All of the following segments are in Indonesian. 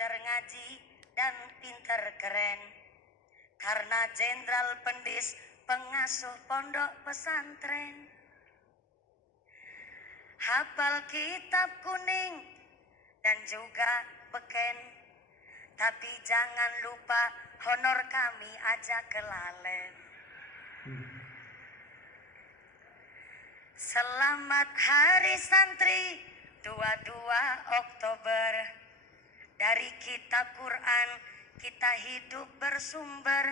pinter ngaji dan pinter keren. Karena Jenderal Pendis pengasuh pondok pesantren. Hafal kitab kuning dan juga beken. Tapi jangan lupa honor kami aja kelalen. Selamat Hari Santri 22 Oktober. Dari kitab Quran kita hidup bersumber.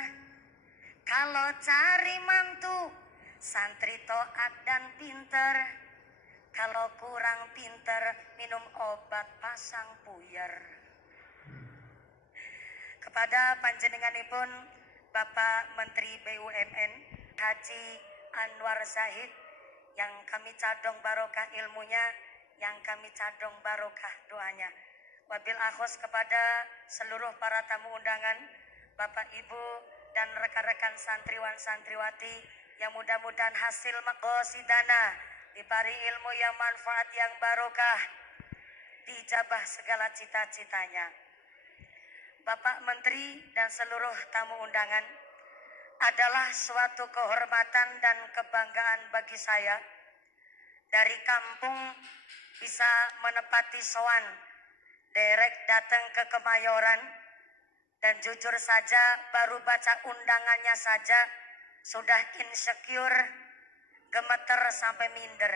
Kalau cari mantu, santri toat dan pinter. Kalau kurang pinter, minum obat pasang puyer. Kepada panjenenganipun Bapak Menteri BUMN Haji Anwar Zahid, yang kami cadong barokah ilmunya, yang kami cadong barokah doanya. Wabil akhos kepada seluruh para tamu undangan, Bapak Ibu dan rekan-rekan santriwan santriwati, yang mudah-mudahan hasil maqasidana diberi ilmu yang manfaat yang barokah, dijabah segala cita-citanya. Bapak Menteri dan seluruh tamu undangan, adalah suatu kehormatan dan kebanggaan bagi saya dari kampung bisa menepati sowan derek datang ke Kemayoran, dan jujur saja baru baca undangannya saja sudah insecure, gemeter sampai minder.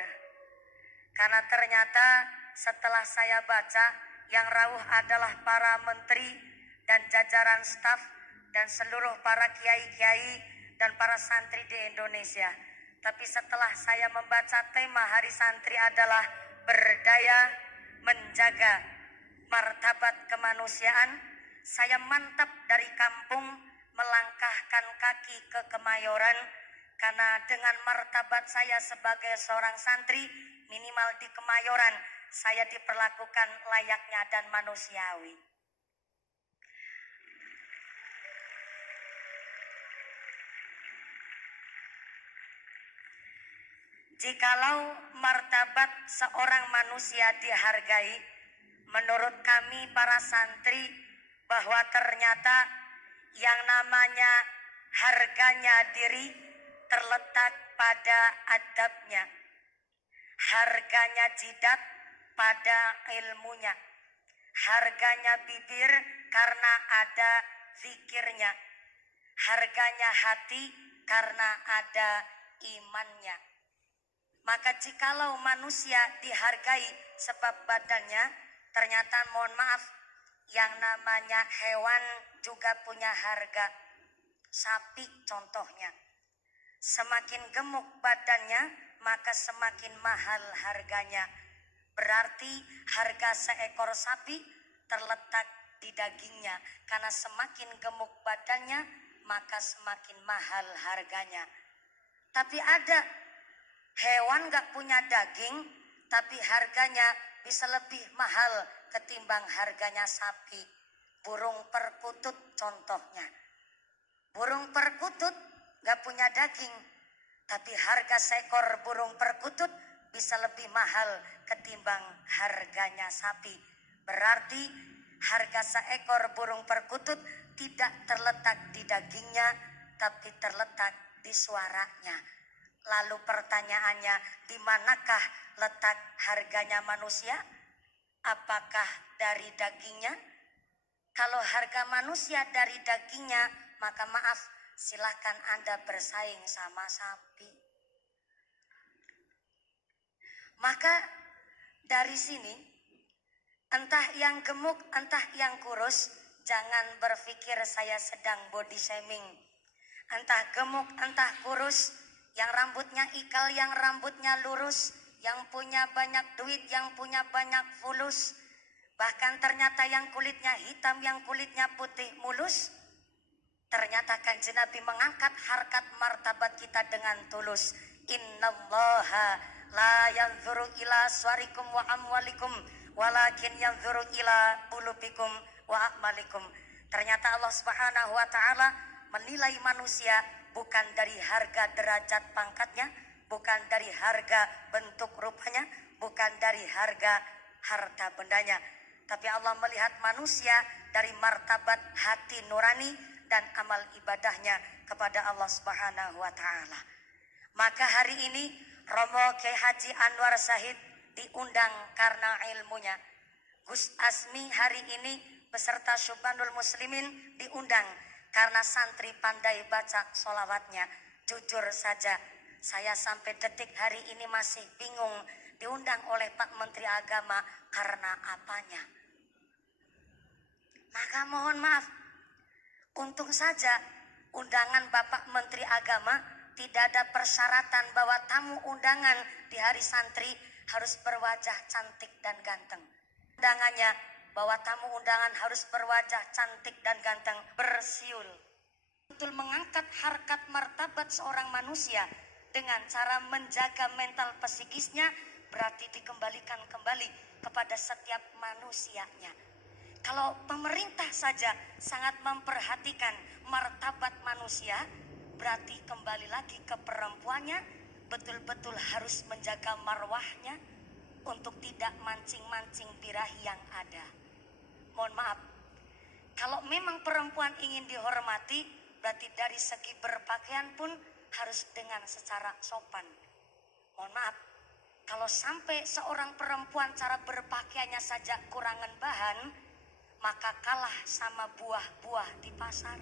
Karena ternyata setelah saya baca yang rawuh adalah para menteri dan jajaran staf dan seluruh para kiai-kiai dan para santri di Indonesia. Tapi setelah saya membaca tema Hari Santri adalah berdaya menjaga martabat kemanusiaan, saya mantap dari kampung melangkahkan kaki ke Kemayoran, karena dengan martabat saya sebagai seorang santri, minimal di Kemayoran saya diperlakukan layaknya dan manusiawi. Jikalau martabat seorang manusia dihargai, menurut kami para santri bahwa ternyata yang namanya harganya diri terletak pada adabnya. Harganya jidat pada ilmunya. Harganya bibir karena ada zikirnya. Harganya hati karena ada imannya. Maka jikalau manusia dihargai sebab badannya, ternyata mohon maaf, yang namanya hewan juga punya harga. Sapi contohnya, semakin gemuk badannya maka semakin mahal harganya. Berarti harga seekor sapi terletak di dagingnya, karena semakin gemuk badannya maka semakin mahal harganya. Tapi ada hewan gak punya daging, tapi harganya bisa lebih mahal ketimbang harganya sapi. Burung perkutut contohnya. Burung perkutut gak punya daging, tapi harga seekor burung perkutut bisa lebih mahal ketimbang harganya sapi. Berarti harga seekor burung perkutut tidak terletak di dagingnya, tapi terletak di suaranya. Lalu pertanyaannya, di manakah letak harganya manusia? Apakah dari dagingnya? Kalau harga manusia dari dagingnya, maka maaf, silakan Anda bersaing sama sapi. Maka dari sini, entah yang gemuk, entah yang kurus, jangan berpikir saya sedang body shaming. Entah gemuk, entah kurus, yang rambutnya ikal, yang rambutnya lurus, yang punya banyak duit, yang punya banyak fulus, bahkan ternyata yang kulitnya hitam, yang kulitnya putih mulus. Ternyata Kanjeng Nabi mengangkat harkat martabat kita dengan tulus. Innallaha la yanzuru ila suwarikum wa amwalikum walakin yanzuru ila qulubikum wa a'malikum. Ternyata Allah Subhanahu wa taala menilai manusia bukan dari harga derajat pangkatnya, bukan dari harga bentuk rupanya, bukan dari harga harta bendanya, tapi Allah melihat manusia dari martabat hati nurani dan amal ibadahnya kepada Allah Subhanahu wa taala. Maka hari ini Romo Kiai Haji Anwar Syahid diundang karena ilmunya. Gus Asmi hari ini beserta Syubhanul Muslimin diundang karena santri pandai baca sholawatnya. Jujur saja, saya sampai detik hari ini masih bingung diundang oleh Pak Menteri Agama karena apanya. Maka mohon maaf, untung saja undangan Bapak Menteri Agama tidak ada persyaratan bahwa tamu undangan di hari santri harus berwajah cantik dan ganteng. Undangannya bahwa tamu undangan harus berwajah cantik dan ganteng, bersiul. Betul mengangkat harkat martabat seorang manusia dengan cara menjaga mental psikisnya, berarti dikembalikan kembali kepada setiap manusianya. Kalau pemerintah saja sangat memperhatikan martabat manusia, berarti kembali lagi ke perempuannya, betul-betul harus menjaga marwahnya untuk tidak mancing-mancing birahi yang ada. Mohon maaf, kalau memang perempuan ingin dihormati, berarti dari segi berpakaian pun harus dengan secara sopan. Mohon maaf, kalau sampai seorang perempuan cara berpakaiannya saja kurangan bahan, maka kalah sama buah-buah di pasar.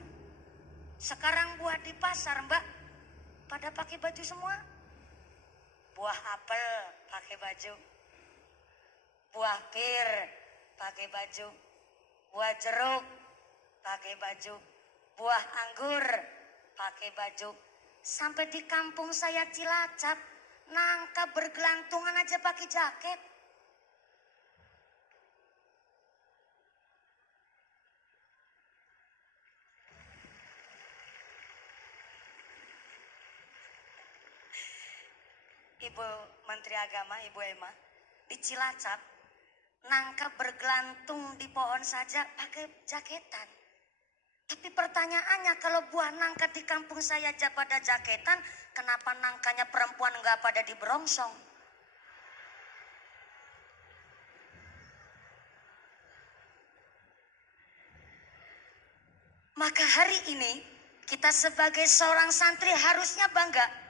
Sekarang buah di pasar, Mbak, pada pakai baju semua. Buah apel pakai baju, buah pir pakai baju, buah jeruk pakai baju, buah anggur pakai baju. Sampai di kampung saya Cilacap, nangka bergelantungan aja pakai jaket. Ibu Menteri Agama, Ibu Emma, di Cilacap, nangka bergelantung di pohon saja pakai jaketan. Tapi pertanyaannya, kalau buah nangka di kampung saya aja pada jaketan, kenapa nangkanya perempuan nggak pada di berongsong? Maka hari ini kita sebagai seorang santri harusnya bangga.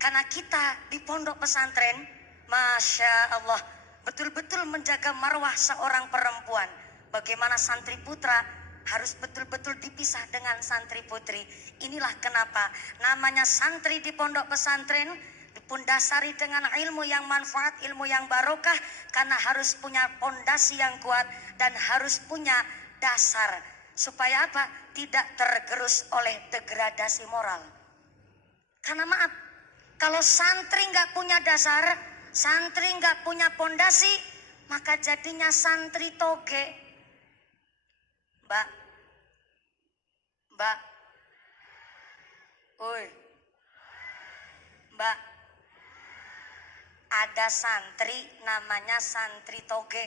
Karena kita di pondok pesantren, Masya Allah, betul-betul menjaga marwah seorang perempuan. Bagaimana santri putra harus betul-betul dipisah dengan santri putri. Inilah kenapa namanya santri di pondok pesantren dipundasari dengan ilmu yang manfaat, ilmu yang barokah. Karena harus punya pondasi yang kuat dan harus punya dasar. Supaya apa? Tidak tergerus oleh degradasi moral. Karena maaf, kalau santri nggak punya dasar, santri nggak punya pondasi, maka jadinya santri toge. Mbak, Mbak, oi, Mbak, ada santri namanya santri toge.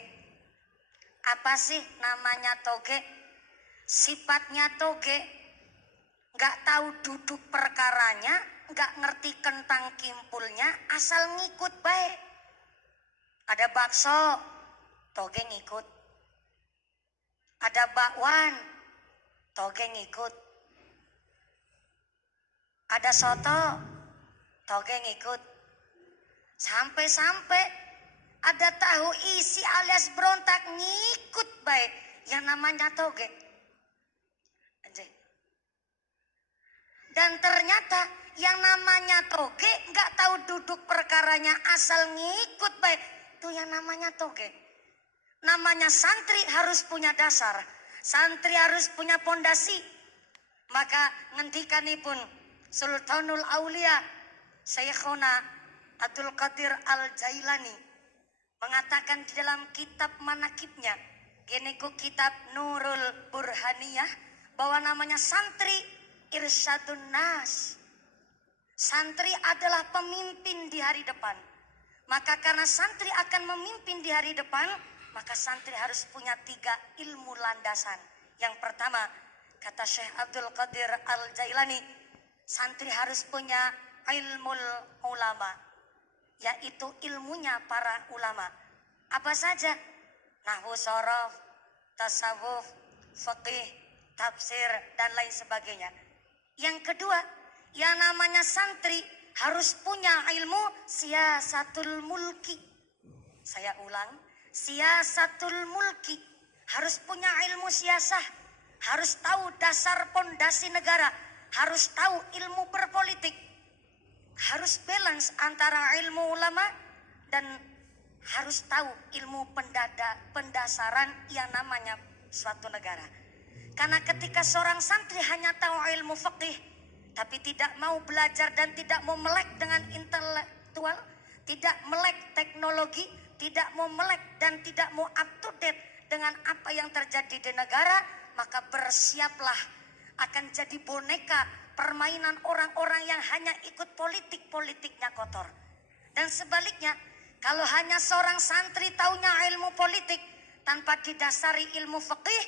Apa sih namanya toge? Sifatnya toge, nggak tahu duduk perkaranya, nggak ngerti kentang kimpulnya, asal ngikut baik. Ada bakso, toge ngikut. Ada bakwan, toge ngikut. Ada soto, toge ngikut. Sampai-sampai ada tahu isi alias berontak, ngikut baik. Yang namanya toge. Dan ternyata yang namanya toge nggak tahu duduk perkaranya, asal ngikut baik. Itu yang namanya toge. Namanya santri harus punya dasar, santri harus punya pondasi. Maka ngendikanipun Sultanul Aulia Syekhona Abdul Qadir Al-Jailani mengatakan di dalam kitab manakibnya, geniku kitab Nurul Burhaniyah, bahwa namanya santri irsyadun nas. Santri adalah pemimpin di hari depan. Maka karena santri akan memimpin di hari depan, maka santri harus punya 3 ilmu landasan. Yang pertama, kata Syekh Abdul Qadir Al-Jailani, santri harus punya ilmu ulama, yaitu ilmunya para ulama. Apa saja? nahwu sorof, tasawuf, fikih, tafsir, dan lain sebagainya. Yang kedua, yang namanya santri harus punya ilmu siyasatul mulki. Saya ulang, siyasatul mulki. Harus punya ilmu siasah, harus tahu dasar pondasi negara, harus tahu ilmu berpolitik, harus balance antara ilmu ulama dan harus tahu ilmu pendasaran yang namanya suatu negara. Karena ketika seorang santri hanya tahu ilmu fikih tapi tidak mau belajar dan tidak mau melek dengan intelektual, tidak melek teknologi, tidak mau melek dan tidak mau up to date dengan apa yang terjadi di negara, maka bersiaplah akan jadi boneka permainan orang-orang yang hanya ikut politiknya kotor. Dan sebaliknya, kalau hanya seorang santri taunya ilmu politik tanpa didasari ilmu fikih,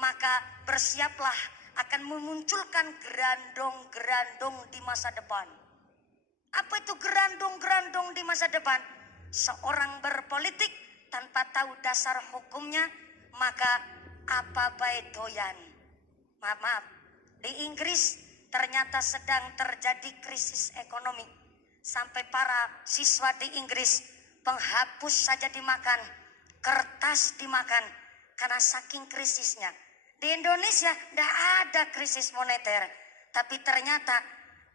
maka bersiaplah akan memunculkan gerandong-gerandong di masa depan. Apa itu gerandong-gerandong di masa depan? Seorang berpolitik tanpa tahu dasar hukumnya, maka apa baik doyan. Maaf, di Inggris ternyata sedang terjadi krisis ekonomi. Sampai para siswa di Inggris penghapus saja dimakan, kertas dimakan karena saking krisisnya. Di Indonesia tidak ada krisis moneter, tapi ternyata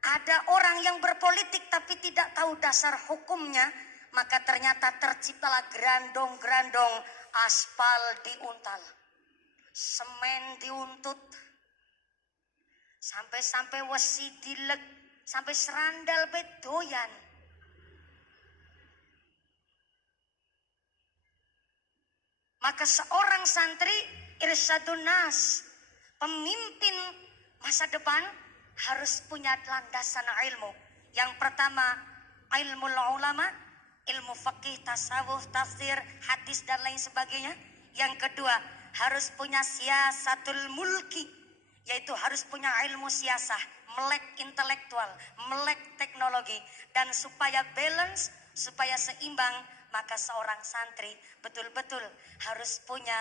ada orang yang berpolitik tapi tidak tahu dasar hukumnya, maka ternyata terciptalah gerandong-gerandong, aspal diuntal, semen diuntut, sampai-sampai wesi dilek, sampai serandal bedoyan. Maka seorang santri irsyadun nas, pemimpin masa depan, harus punya landasan ilmu. Yang pertama, ilmu ulama, ilmu fikih, tasawuf, tafsir, hadis dan lain sebagainya. Yang kedua, harus punya siyasatul mulki, yaitu harus punya ilmu siasah, melek intelektual, melek teknologi. Dan supaya balance, supaya seimbang, maka seorang santri betul-betul harus punya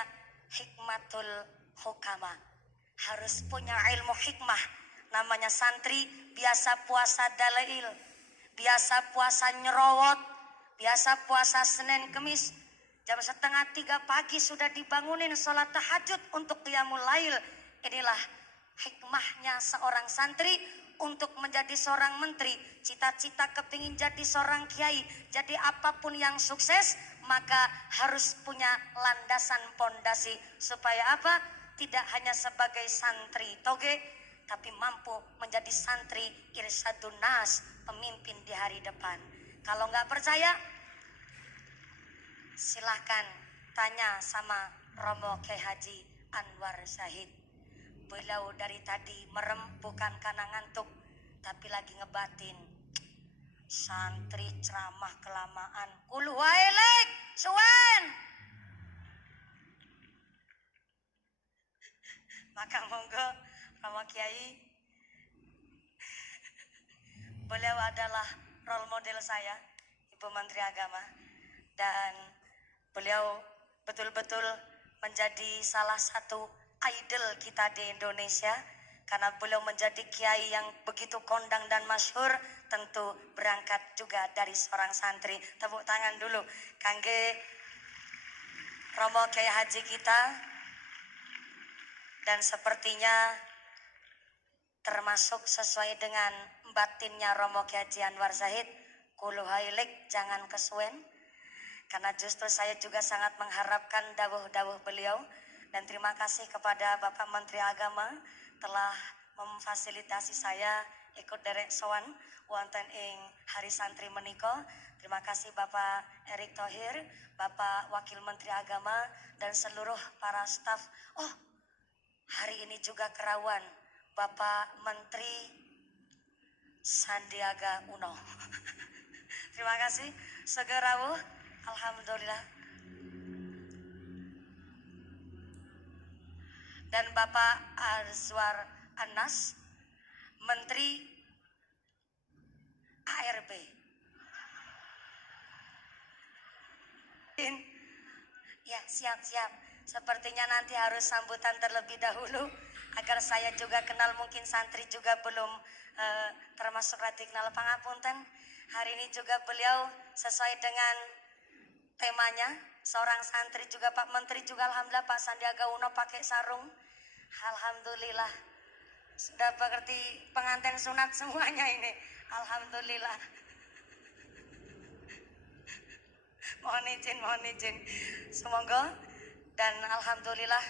hikmatul hukama, harus punya ilmu hikmah. Namanya santri biasa puasa dalail, biasa puasa nyerowot, biasa puasa Senin Kemis, jam 2:30 pagi sudah dibangunin sholat tahajud untuk qiyamul lail. Inilah hikmahnya seorang santri untuk menjadi seorang menteri. Cita-cita kepingin jadi seorang kiai, jadi apapun yang sukses, maka harus punya landasan pondasi. Supaya apa? Tidak hanya sebagai santri toge, tapi mampu menjadi santri irsyadun nas, pemimpin di hari depan. Kalau nggak percaya, silahkan tanya sama Romo Kiai Haji Anwar Syahid. Beliau dari tadi merem bukan karena ngantuk, tapi lagi ngebatin. Santri ceramah kelamaan, kulu waelek suwen. Maka monggo Romo Kiai, beliau adalah role model saya, Ibu Menteri Agama, dan beliau betul-betul menjadi salah satu idol kita di Indonesia. Karena beliau menjadi kiai yang begitu kondang dan masyhur, tentu berangkat juga dari seorang santri. Tepuk tangan dulu kangge Romo Kiai Haji kita. Dan sepertinya termasuk sesuai dengan batinnya Romo Kiai Haji Anwar Syahid, kulu hailek jangan kesuwen. Karena justru saya juga sangat mengharapkan dawuh-dawuh beliau. Dan terima kasih kepada Bapak Menteri Agama telah memfasilitasi saya ikut derek sowan wonten ing Hari Santri menika. Terima kasih Bapak Erick Thohir, Bapak Wakil Menteri Agama, dan seluruh para staf. Oh, hari ini juga kerawan Bapak Menteri Sandiaga Uno. Terima kasih. Segerawuh, alhamdulillah. Dan Bapak Azwar Anas, Menteri ARB. Ya, siap-siap. Sepertinya nanti harus sambutan terlebih dahulu agar saya juga kenal, mungkin santri juga belum termasuk rati kenal. Pangapunten. Hari ini juga beliau sesuai dengan temanya, seorang santri juga Pak Menteri juga alhamdulillah, Pak Sandiaga Uno pakai sarung. Alhamdulillah. Sudah mengerti pengantin sunat semuanya ini. Alhamdulillah. Mohon izin. Semoga dan alhamdulillah,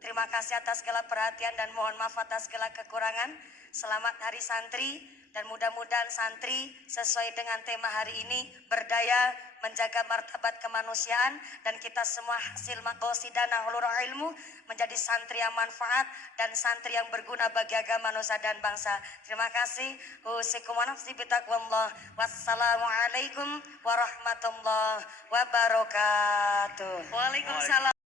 terima kasih atas segala perhatian dan mohon maaf atas segala kekurangan. Selamat Hari Santri dan mudah-mudahan santri sesuai dengan tema hari ini berdaya menjaga martabat kemanusiaan dan kita semua hasil maqasidana ulul ilmu menjadi santri yang manfaat dan santri yang berguna bagi agama, nusa dan bangsa. Terima kasih. Usikum wa nafsi bitaqwallah. Wassalamualaikum warahmatullahi wabarakatuh. Waalaikumsalam.